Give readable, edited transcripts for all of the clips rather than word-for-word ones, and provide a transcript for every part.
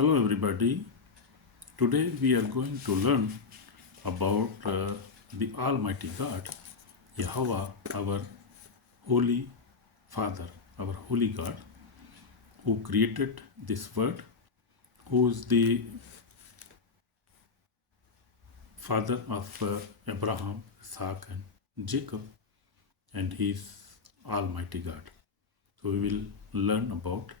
Hello, everybody. Today we are going to learn about the Almighty God, Jehovah, our Holy Father, our Holy God, who created this world, who is the father of Abraham, Isaac, and Jacob, and He is Almighty God. So we will learn about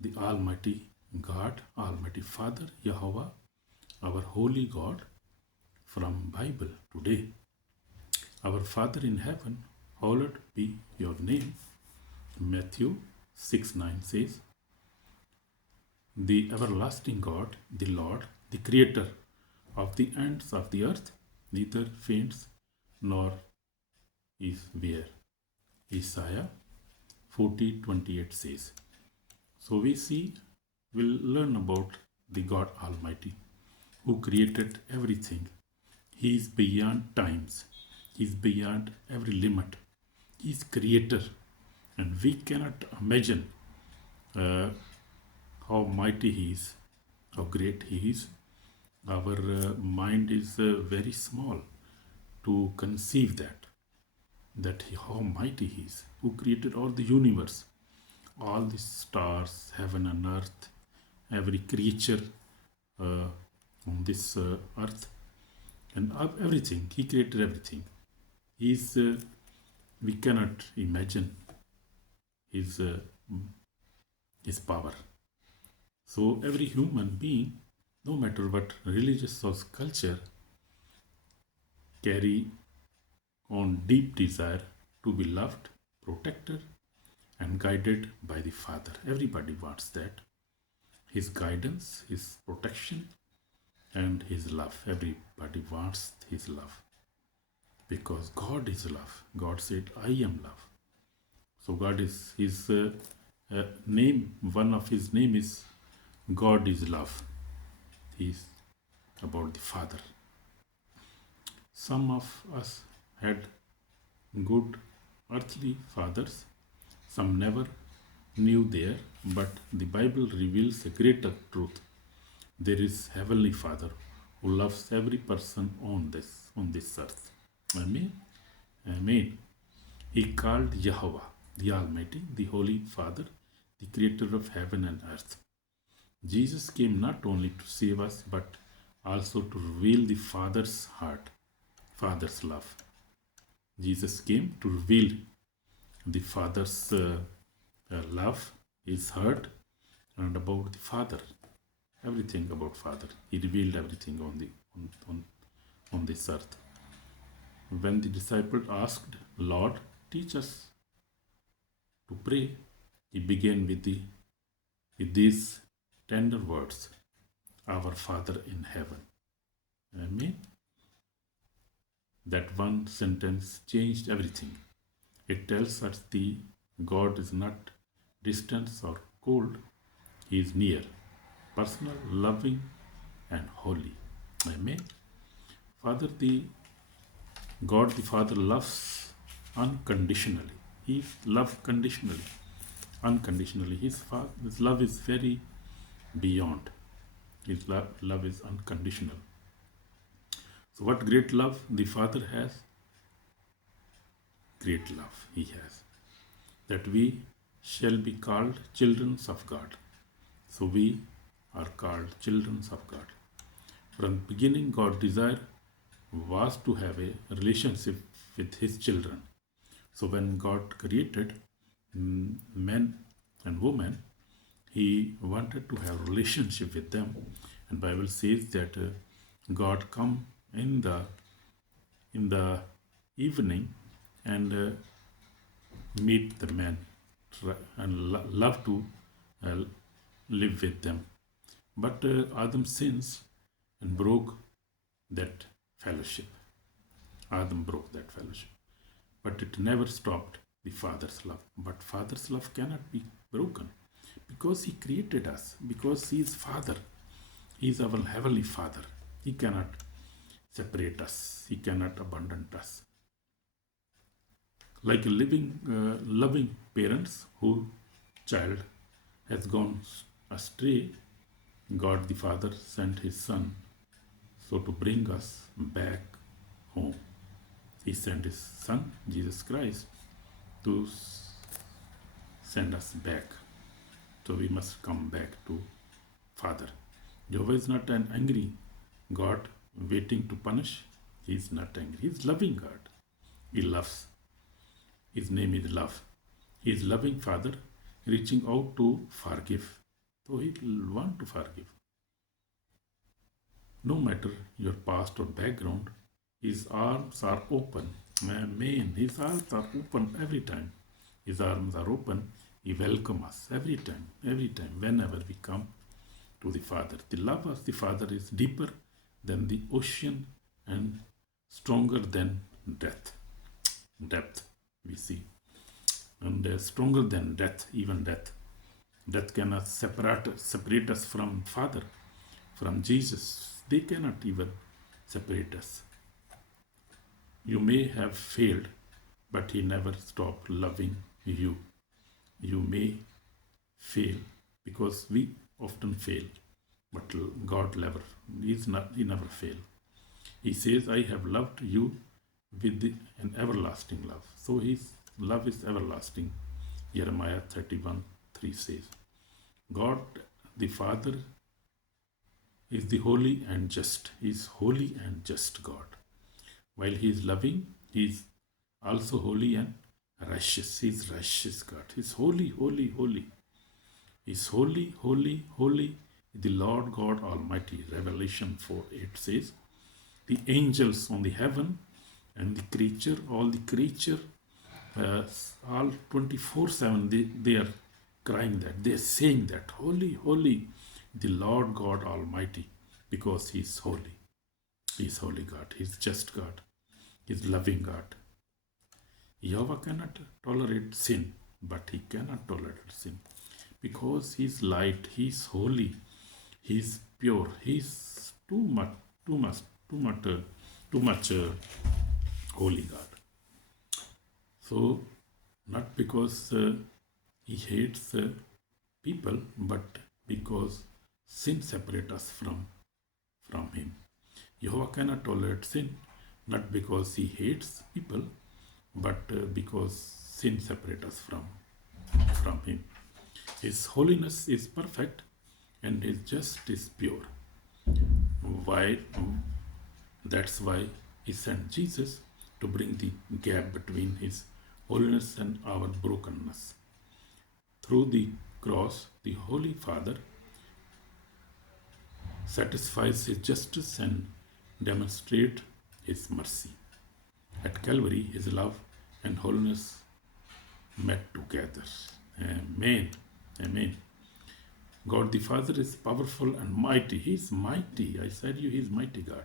the Almighty God, Almighty Father, Jehovah, our Holy God, from Bible today. Our Father in heaven, hallowed be your name. Matthew 6:9 says, the everlasting God, the Lord, the Creator of the ends of the earth, neither faints nor is weary. Isaiah 40:28 says. So we'll learn about the God Almighty, who created everything. He is beyond times. He is beyond every limit. He is creator. And we cannot imagine how mighty He is, how great He is. Our mind is very small to conceive that how mighty He is, who created all the universe, all the stars, heaven and earth, every creature on this earth, and everything. He created everything. He's we cannot imagine his power. So every human being, no matter what religious or culture, carry on deep desire to be loved, protected, and guided by the Father. Everybody wants that. His guidance, His protection, and His love. Everybody wants His love. Because God is love. God said, I am love. So God is His name, one of His name is God is love. He is about the Father. Some of us had good earthly fathers. Some never knew there, but the Bible reveals a greater truth. There is Heavenly Father who loves every person on this earth. Amen. Amen. He called Jehovah, the Almighty, the Holy Father, the Creator of heaven and earth. Jesus came not only to save us, but also to reveal the Father's heart, Father's love. Jesus came to reveal the Father's love, His heart, and about the Father. Everything about Father. He revealed everything on this earth. When the disciple asked, Lord, teach us to pray, He began with these tender words, Our Father in heaven. Amen. That one sentence changed everything. It tells us the God is not distant or cold. He is near, personal, loving, and holy. Amen. Father, God the Father loves unconditionally. He loves conditionally, unconditionally. His love is very beyond. His love is unconditional. So what great love the Father has? Great love He has. That we shall be called children of God. So we are called children of God. From the beginning, God's desire was to have a relationship with His children. So when God created men and women, He wanted to have a relationship with them. And Bible says that God come in the evening and meet the men and love to live with them. But Adam sins and broke that fellowship. Adam broke that fellowship. But it never stopped the Father's love. But Father's love cannot be broken because He created us, because He is Father. He is our Heavenly Father. He cannot separate us. He cannot abandon us. Like a loving parents whose child has gone astray, God the Father sent his Son so to bring us back home. He sent his Son, Jesus Christ, to send us back. So we must come back to Father. Jehovah is not an angry God waiting to punish. He is not angry. He is loving God. He loves. His name is love. He is loving Father, reaching out to forgive. So he wants to forgive. No matter your past or background, his arms are open. Amen. His arms are open every time. His arms are open. He welcomes us every time, whenever we come to the Father. The love of the Father is deeper than the ocean and stronger than death. Depth, we see. And stronger than death, even death. Death cannot separate us from Father, from Jesus. They cannot even separate us. You may have failed, but he never stopped loving you. You may fail because we often fail, but God never. He never fails. He says, I have loved you with an everlasting love. So his love is everlasting. Jeremiah 31:3 says, God the Father is the holy and just. He is holy and just God. While he is loving, he is also holy and righteous. He is righteous God. He is holy, holy, holy. He is holy, holy, holy. The Lord God Almighty. Revelation 4:8 says, the angels on the heaven and the creature, all the creature, all 24/7, they are crying that. They are saying that, holy, holy, the Lord God Almighty, because he is holy. He is holy God. He is just God. He is loving God. Jehovah cannot tolerate sin, but he cannot tolerate sin because he is light, he is holy, he is pure, he is too much holy God. So, not because he hates people, but because sin separates us from him. Jehovah cannot tolerate sin, not because he hates people, but because sin separates us from him. His holiness is perfect and his justice is pure. Why? That's why he sent Jesus to bring the gap between his holiness and our brokenness. Through the cross, the Holy Father satisfies his justice and demonstrates his mercy. At Calvary, his love and holiness met together. Amen. Amen. God the Father is powerful and mighty. He is mighty. I said you, he is mighty God.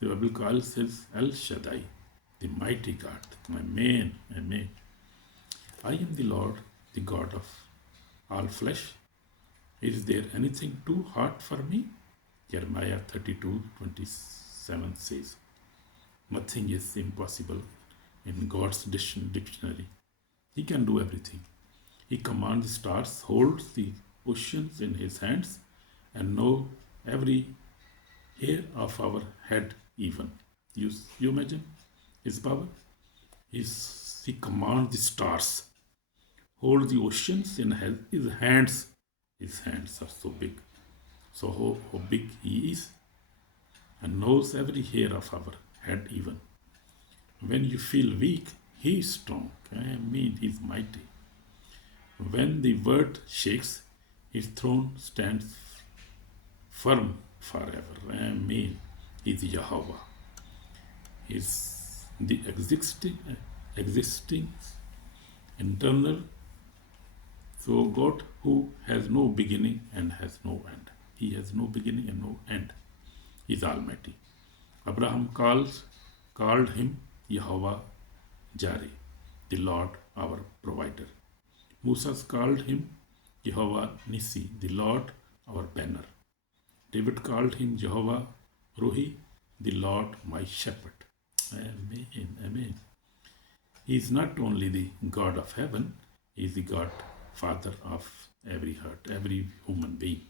The Bible calls him El Shaddai, the mighty God. Amen. Amen. I am the Lord, the God of all flesh. Is there anything too hard for me? Jeremiah 32:27 says, nothing is impossible in God's dictionary. He can do everything. He commands the stars, holds the oceans in his hands, and knows every hair of our head even. You imagine his power? He commands the stars, hold the oceans in his hands. His hands are so big. So how big he is, and knows every hair of our head even. When you feel weak, he is strong. I mean, he is mighty. When the world shakes, his throne stands firm forever. I mean, he is Jehovah. He is the existing, internal. So God who has no beginning and has no end. He has no beginning and no end. He is Almighty. Abraham called him Jehovah Jireh, the Lord our provider. Moses called him Jehovah Nissi, the Lord our banner. David called him Jehovah Rohi, the Lord my shepherd. Amen. Amen. He is not only the God of heaven, he is the God, Father of every heart, every human being.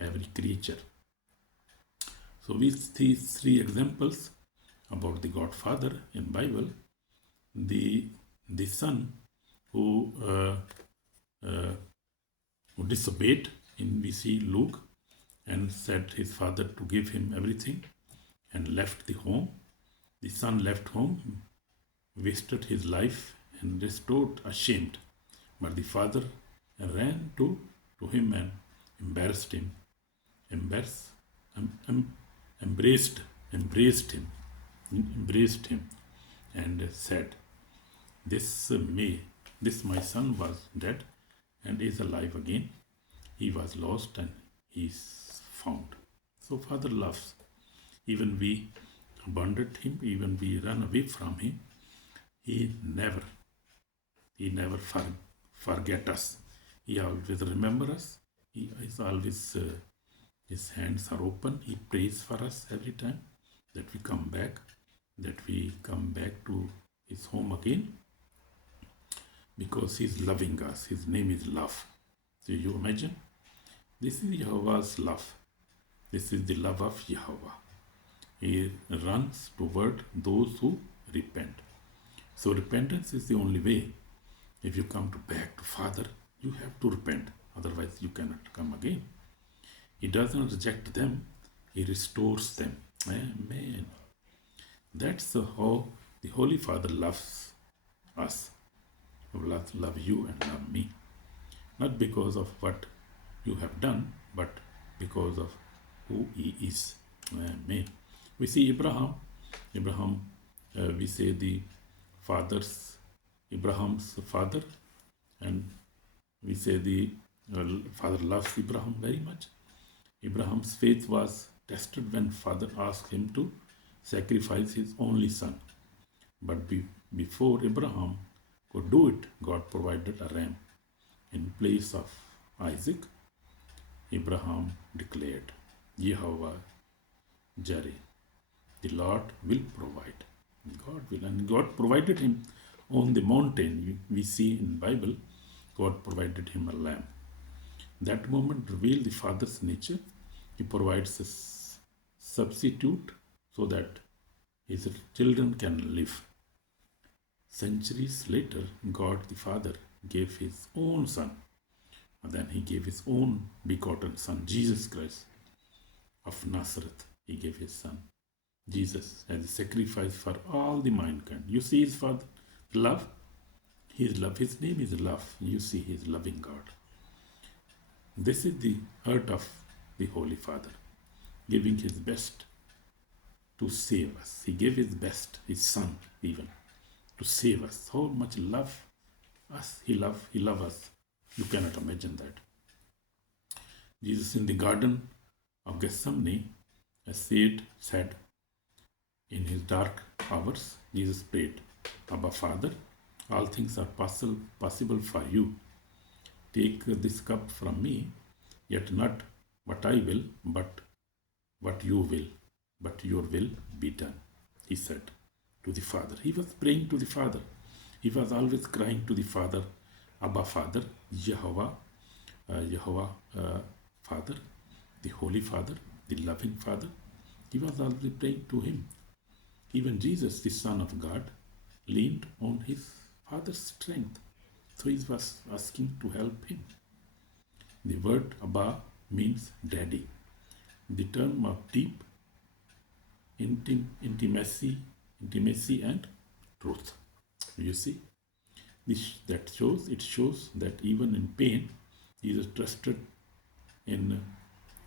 every creature. So we see three examples about the God Father in Bible. The Son who disobeyed, in we see Luke, and said his father to give him everything and left the home. The son left home, wasted his life and restored ashamed. But the father ran to him and embarrassed him, embarrassed, embraced, embraced him, and said, This my son was dead and is alive again. He was lost and he is found. So Father loves. Even we abandoned him, even we run away from him, he never forget us. He always remember us. He is always, his hands are open. He prays for us every time that we come back to his home again, because he's loving us. His name is love. So you imagine, this is Jehovah's love. This is the love of Jehovah. He runs toward those who repent. So repentance is the only way. If you come back to Father, you have to repent. Otherwise, you cannot come again. He doesn't reject them. He restores them. Amen. That's how the Holy Father loves us. Love you and love me. Not because of what you have done, but because of who he is. Amen. We see Abraham, we say Abraham's father, and we say the father loves Abraham very much. Abraham's faith was tested when father asked him to sacrifice his only son. But before Abraham could do it, God provided a ram in place of Isaac. Abraham declared, Jehovah Jireh, the Lord will provide. God will. And God provided him on the mountain. We see in the Bible, God provided him a lamb. That moment revealed the Father's nature. He provides a substitute so that his children can live. Centuries later, God the Father gave his own son. And then he gave his own begotten son, Jesus Christ of Nazareth. He gave his son, Jesus, as a sacrifice for all the mankind. You see his Father, love. His love, his name is love. You see his loving God. This is the heart of the Holy Father, giving his best to save us. He gave his best, his son even, to save us. How much love us, he loves us. You cannot imagine that. Jesus in the Garden of Gethsemane, as said, in his dark hours, Jesus prayed, Abba Father, all things are possible for you. Take this cup from me, yet not what I will, but what you will, but your will be done, he said to the Father. He was praying to the Father. He was always crying to the Father, Abba Father, Jehovah, Father, the Holy Father, the loving Father. He was always praying to him. Even Jesus, the Son of God, leaned on his Father's strength. So he was asking to help him. The word Abba means daddy. The term of deep intimacy and truth. You see, it shows that even in pain, Jesus trusted in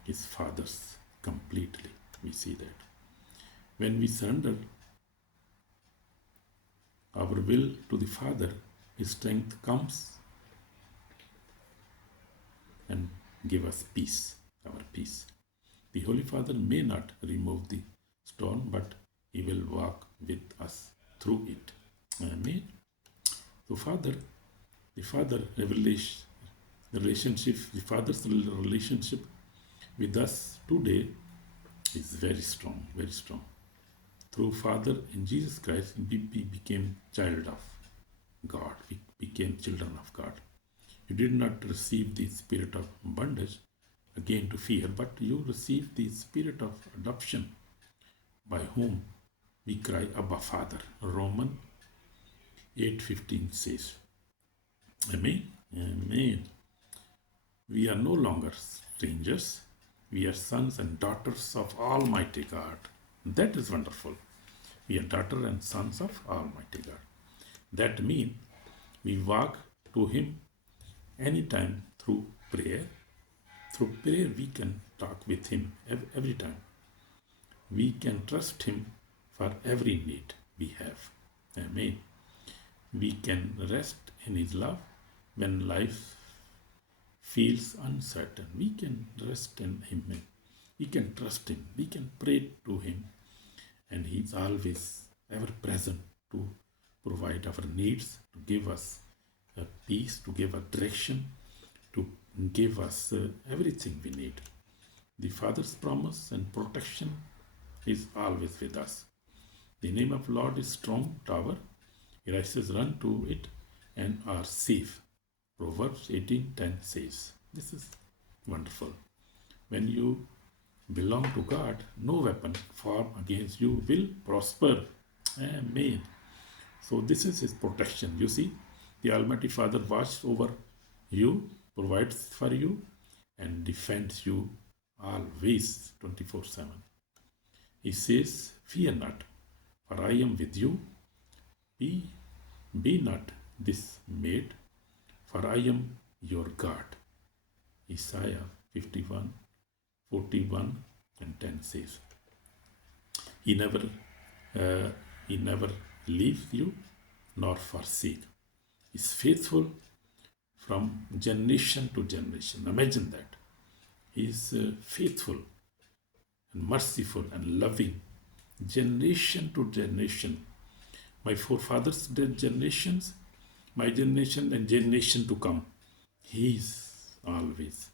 his Father's completely. We see that. When we surrender our will to the Father, his strength comes and give us peace, our peace. The Holy Father may not remove the storm, but he will walk with us through it. Amen. So Father's relationship with us today is very strong, very strong. Through Father in Jesus Christ, we became child of God. We became children of God. You did not receive the spirit of bondage again to fear, but you receive the spirit of adoption, by whom we cry, Abba, Father. Romans 8:15 says. Amen. Amen. We are no longer strangers. We are sons and daughters of Almighty God. That is wonderful. We are daughters and sons of Almighty God. That means we walk to Him anytime through prayer. Through prayer, we can talk with Him every time. We can trust Him for every need we have. Amen. We can rest in His love when life feels uncertain. We can rest in Him. We can trust Him. We can pray to Him. And He is always ever present to provide our needs, to give us peace, to give us direction, to give us everything we need. The Father's promise and protection is always with us. The name of Lord is strong tower. Righteous run to it and are safe. Proverbs 18:10 says. This is wonderful. When you belong to God, no weapon formed against you will prosper. Amen. So this is His protection. You see, the Almighty Father watches over you, provides for you, and defends you always 24/7. He says, fear not, for I am with you. Be not dismayed, for I am your God. Isaiah 51:41 and 10 says. He never leaves you nor forsake. He is faithful from generation to generation. Imagine that. He is faithful and merciful and loving, generation to generation. My forefathers did generations, my generation and generation to come. He is always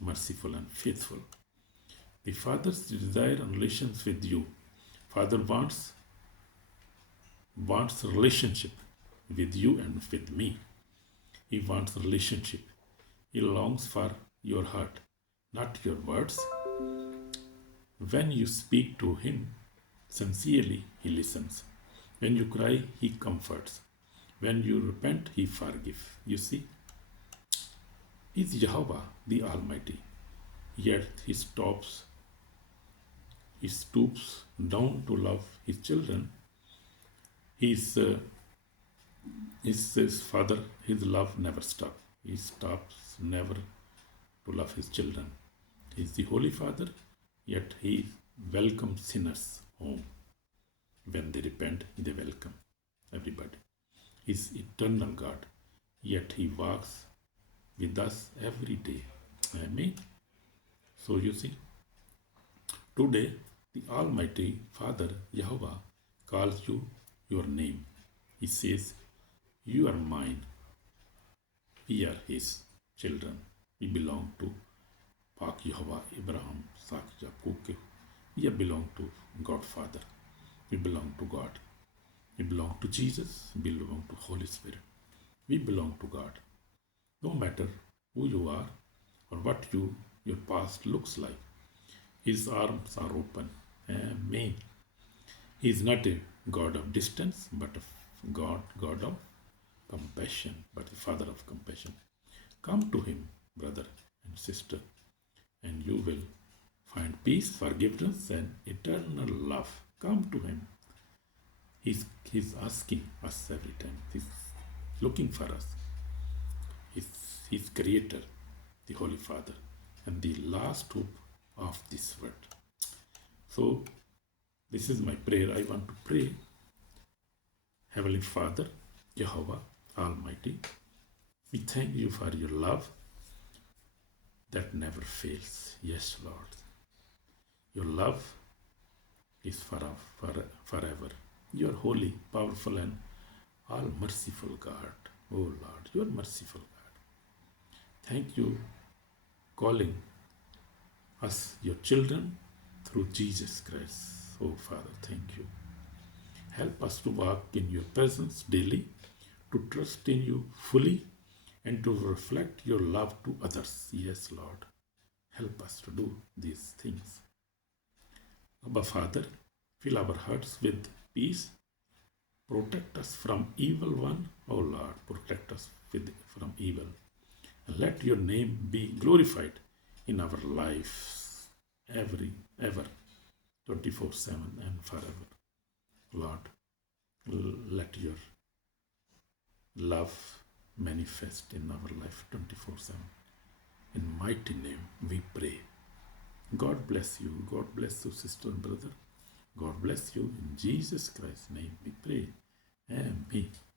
merciful and faithful. The Father's desire and relations with you. Father wants relationship with you and with me. He wants relationship. He longs for your heart, not your words. When you speak to Him sincerely, He listens. When you cry, He comforts. When you repent, He forgives. You see, He is Jehovah, the Almighty. Yet He stoops down to love His children. His Father, His love never stops. He stops never to love His children. He is the Holy Father, yet He welcomes sinners home. When they repent, they welcome everybody. He is eternal God, yet He walks with us every day. Amen. So you see, today the Almighty Father, Jehovah, calls you your name. He says, you are mine. We are His children. We belong to Pak Jehovah, Abraham, Isaac, Jacob. We belong to God Father. We belong to God. We belong to Jesus. We belong to Holy Spirit. We belong to God. No matter who you are or what your past looks like, His arms are open. Amen. He is not a God of distance, but a God of compassion, but a Father of compassion. Come to Him, brother and sister, and you will find peace, forgiveness, and eternal love. Come to Him. He's asking us every time. He's looking for us. He's Creator, the Holy Father, and the last hope of this world. So, this is my prayer. I want to pray. Heavenly Father, Jehovah Almighty, we thank You for Your love that never fails. Yes, Lord. Your love is forever. You are holy, powerful, and all merciful God. Oh Lord, You are merciful God. Thank You calling us Your children through Jesus Christ. Oh Father, thank You. Help us to walk in Your presence daily, to trust in You fully, and to reflect Your love to others. Yes, Lord. Help us to do these things. Abba Father, fill our hearts with peace. Protect us from evil one. O Lord, protect us from evil. And let your name be glorified in our lives ever, 24/7 and forever. Lord, let your love manifest in our life 24/7. In mighty name we pray. God bless you. God bless you, sister and brother. God bless you. In Jesus Christ's name we pray. Amen.